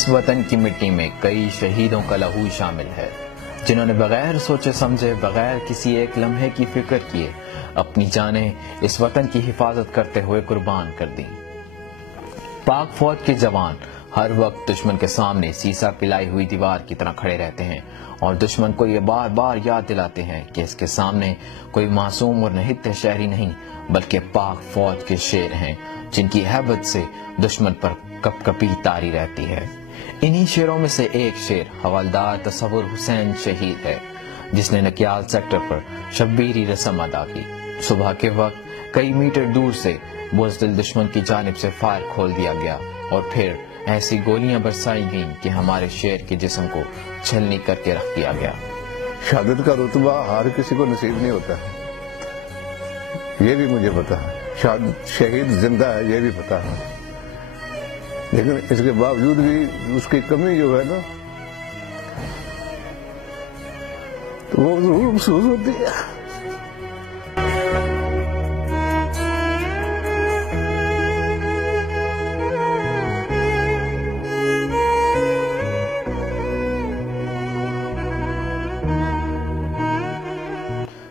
اس وطن کی مٹی میں کئی شہیدوں کا لہو شامل ہے، جنہوں نے بغیر سوچے سمجھے، بغیر کسی ایک لمحے کی فکر کیے اپنی جانیں اس وطن کی حفاظت کرتے ہوئے قربان کر دیں۔ پاک فوج کے جوان ہر وقت دشمن کے سامنے سیسا پلائی ہوئی دیوار کی طرح کھڑے رہتے ہیں اور دشمن کو یہ بار بار یاد دلاتے ہیں کہ اس کے سامنے کوئی معصوم اور نہتے شہری نہیں بلکہ پاک فوج کے شیر ہیں، جن کی ہیبت سے دشمن پر کپ کپی تاری رہتی ہے۔ انہی شیروں میں سے ایک شیر حوالدار تصور حسین شہید ہے، جس نے نکیال سیکٹر پر شبیری رسم ادا کی۔ صبح کے وقت کئی میٹر دور سے بزدل دشمن کی جانب سے فائر کھول دیا گیا اور پھر ایسی گولیاں برسائی گئیں کہ ہمارے شیر کے جسم کو چھلنی کر کے رکھ دیا گیا۔ شہادت کا رتبہ ہر کسی کو نصیب نہیں ہوتا، یہ بھی مجھے پتا ہے۔ شہید زندہ ہے یہ بھی پتا ہے، لیکن اس کے باوجود بھی اس کی کمی جو ہے نا تو وہ ضرور محسوس ہوتی ہے۔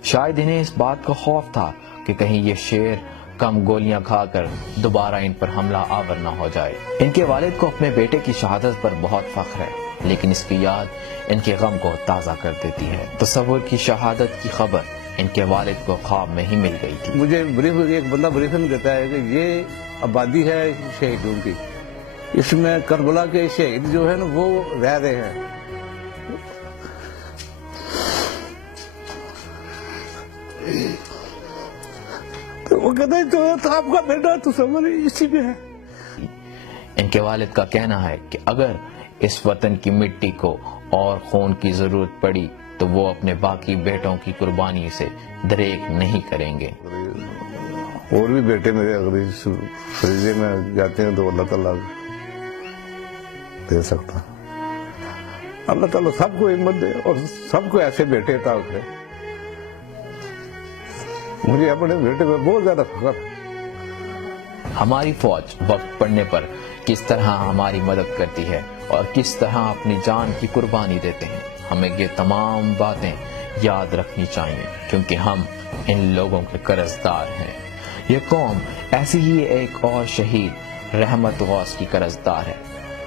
شاید انہیں اس بات کا خوف تھا کہ کہیں یہ شیر کم گولیاں کھا کر دوبارہ ان پر حملہ آور نہ ہو جائے۔ ان کے والد کو اپنے بیٹے کی شہادت پر بہت فخر ہے، لیکن اس کی یاد ان کے غم کو تازہ کر دیتی ہے۔ تصور کی شہادت کی خبر ان کے والد کو خواب میں ہی مل گئی تھی۔ مجھے ایک بندہ بریفنگ دیتا ہے کہ یہ آبادی ہے شہیدوں کی، اس میں کربلا کے شہید جو ہے نا وہ رہ رہے ہیں۔ وہ کہتا ہے تو آپ کا بیٹا تصور اسی میں ہے۔ ان کے والد کا کہنا ہے کہ اگر اس وطن کی مٹی کو اور خون کی ضرورت پڑی تو وہ اپنے باقی بیٹوں کی قربانی سے دریغ نہیں کریں گے۔ اور بھی بیٹے میرے اگر اس فریضے میں جاتے ہیں تو اللہ تعالیٰ دے سکتا، اللہ تعالیٰ سب کو ہمت دے اور سب کو ایسے بیٹے عطا کرے۔ مجھے اپنے بیٹے میں بہت زیادہ فخر ہے۔ ہماری فوج وقت پڑنے پر کس طرح ہماری مدد کرتی ہے اور کس طرح اپنی جان کی قربانی دیتے ہیں، ہمیں یہ تمام باتیں یاد رکھنی چاہیے، کیونکہ ہم ان لوگوں کے قرضدار ہیں۔ یہ قوم ایسی ہی ایک اور شہید رحمت غوث کی قرضدار ہے،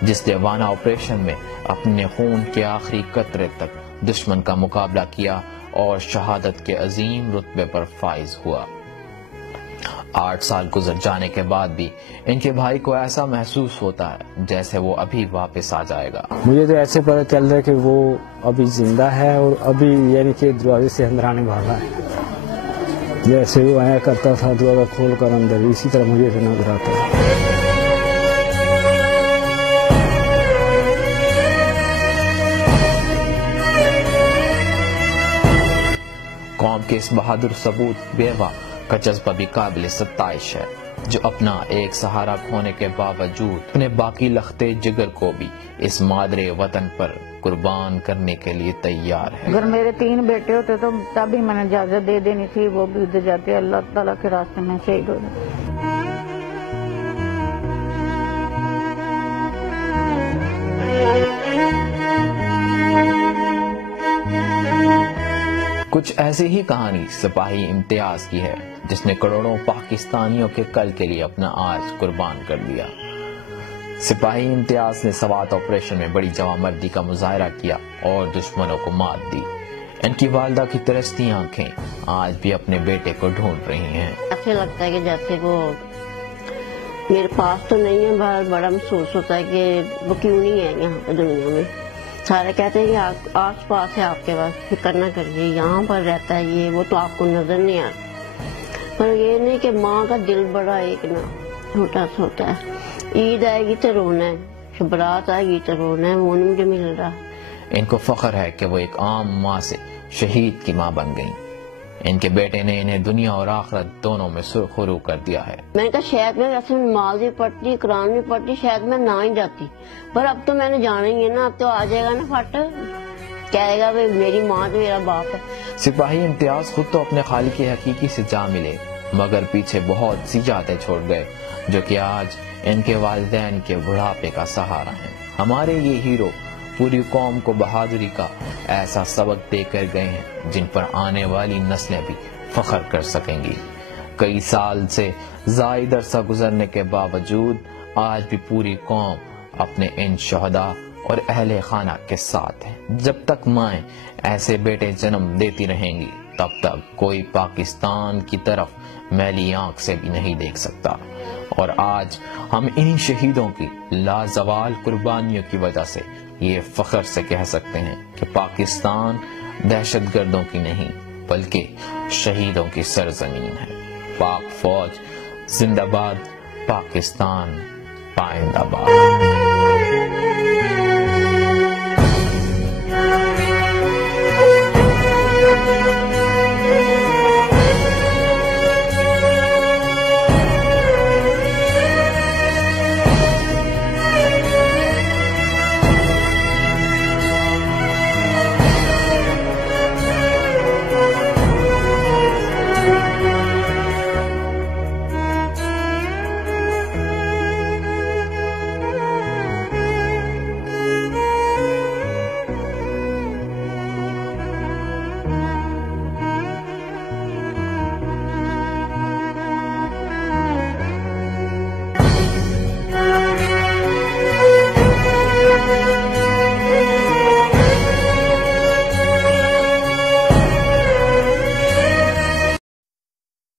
جس نے وانہ آپریشن میں اپنے خون کے آخری قطرے تک دشمن کا مقابلہ کیا اور شہادت کے عظیم رتبے پر فائز ہوا۔ 8 سال گزر جانے کے بعد بھی ان کے بھائی کو ایسا محسوس ہوتا ہے جیسے وہ ابھی واپس آ جائے گا۔ مجھے تو ایسے پتہ چل رہا ہے کہ وہ ابھی زندہ ہے اور ابھی یعنی کہ دروازے سے اندر آنے والا ہے۔ جیسے وہ آیا کرتا تھا دروازہ کھول کر اندر، اسی طرح مجھے تو نظر آتا ہے۔ قوم کے اس بہادر ثبوت بیوہ کا جذبہ بھی قابل ستائش ہے، جو اپنا ایک سہارا کھونے کے باوجود اپنے باقی لختے جگر کو بھی اس مادر وطن پر قربان کرنے کے لیے تیار ہے۔ اگر میرے 3 بیٹے ہوتے تو تب ہی میں نے اجازت دے دینی تھی، وہ بھی ادھر جاتے، اللہ تعالیٰ کے راستے میں شہید ہو جاتے۔ کچھ ایسی ہی کہانی سپاہی امتیاز کی ہے، جس نے کروڑوں پاکستانیوں کے کل کے لیے اپنا آج قربان کر دیا۔ سپاہی امتیاز نے سوات آپریشن میں بڑی جوانمردی کا مظاہرہ کیا اور دشمنوں کو مات دی۔ ان کی والدہ کی ترستی آنکھیں آج بھی اپنے بیٹے کو ڈھونڈ رہی ہیں۔ ایسے لگتا ہے کہ جیسے وہ میرے پاس تو نہیں ہے، بڑا محسوس ہوتا ہے کہ وہ کیوں نہیں ہے یہاں پہ دنیا میں۔ سارے کہتے ہیں کہ آس پاس ہے آپ کے پاس، فکر نہ کریے، یہاں پر رہتا ہے یہ وہ تو آپ کو نظر نہیں آتا۔ پر یہ نہیں کہ ماں کا دل بڑا ایک نا چھوٹا سا ہوتا ہے۔ عید آئے گی تو رونا ہے، برات آئے گی تو رونا ہے، وہ نہیں مجھے مل رہا۔ ان کو فخر ہے کہ وہ ایک عام ماں سے شہید کی ماں بن گئیں۔ ان کے بیٹے نے انہیں دنیا اور آخرت دونوں میں سرخرو کر دیا ہے۔ میں نے کہا شاید میں ویسے نماز بھی پڑھتی، قرآن بھی پڑھتی، شاید میں نہ ہی جاتی، پر اب تو میں نے جانا ہی ہے نا، اب تو آ جائے گا نا فٹ، کہے گا میری ماں تو میرا باپ ہے۔ سپاہی امتیاز خود تو اپنے خالق حقیقی سے جا ملے، مگر پیچھے بہت سی یادیں چھوڑ گئے، جو کہ آج ان کے والدین کے بڑھاپے کا سہارا ہیں۔ ہمارے یہ ہیرو پوری قوم کو بہادری کا ایسا سبق دے کر گئے ہیں جن پر آنے والی نسلیں بھی فخر کر سکیں گی۔ کئی سال سے زائد عرصہ گزرنے کے باوجود آج بھی پوری قوم اپنے ان شہداء اور اہل خانہ کے ساتھ ہے۔ جب تک مائیں ایسے بیٹے جنم دیتی رہیں گی تب تک کوئی پاکستان کی طرف میلی آنکھ سے بھی نہیں دیکھ سکتا، اور آج ہم انہی شہیدوں کی لازوال قربانیوں کی وجہ سے یہ فخر سے کہہ سکتے ہیں کہ پاکستان دہشت گردوں کی نہیں بلکہ شہیدوں کی سرزمین ہے۔ پاک فوج زندہ باد، پاکستان پائندہ باد۔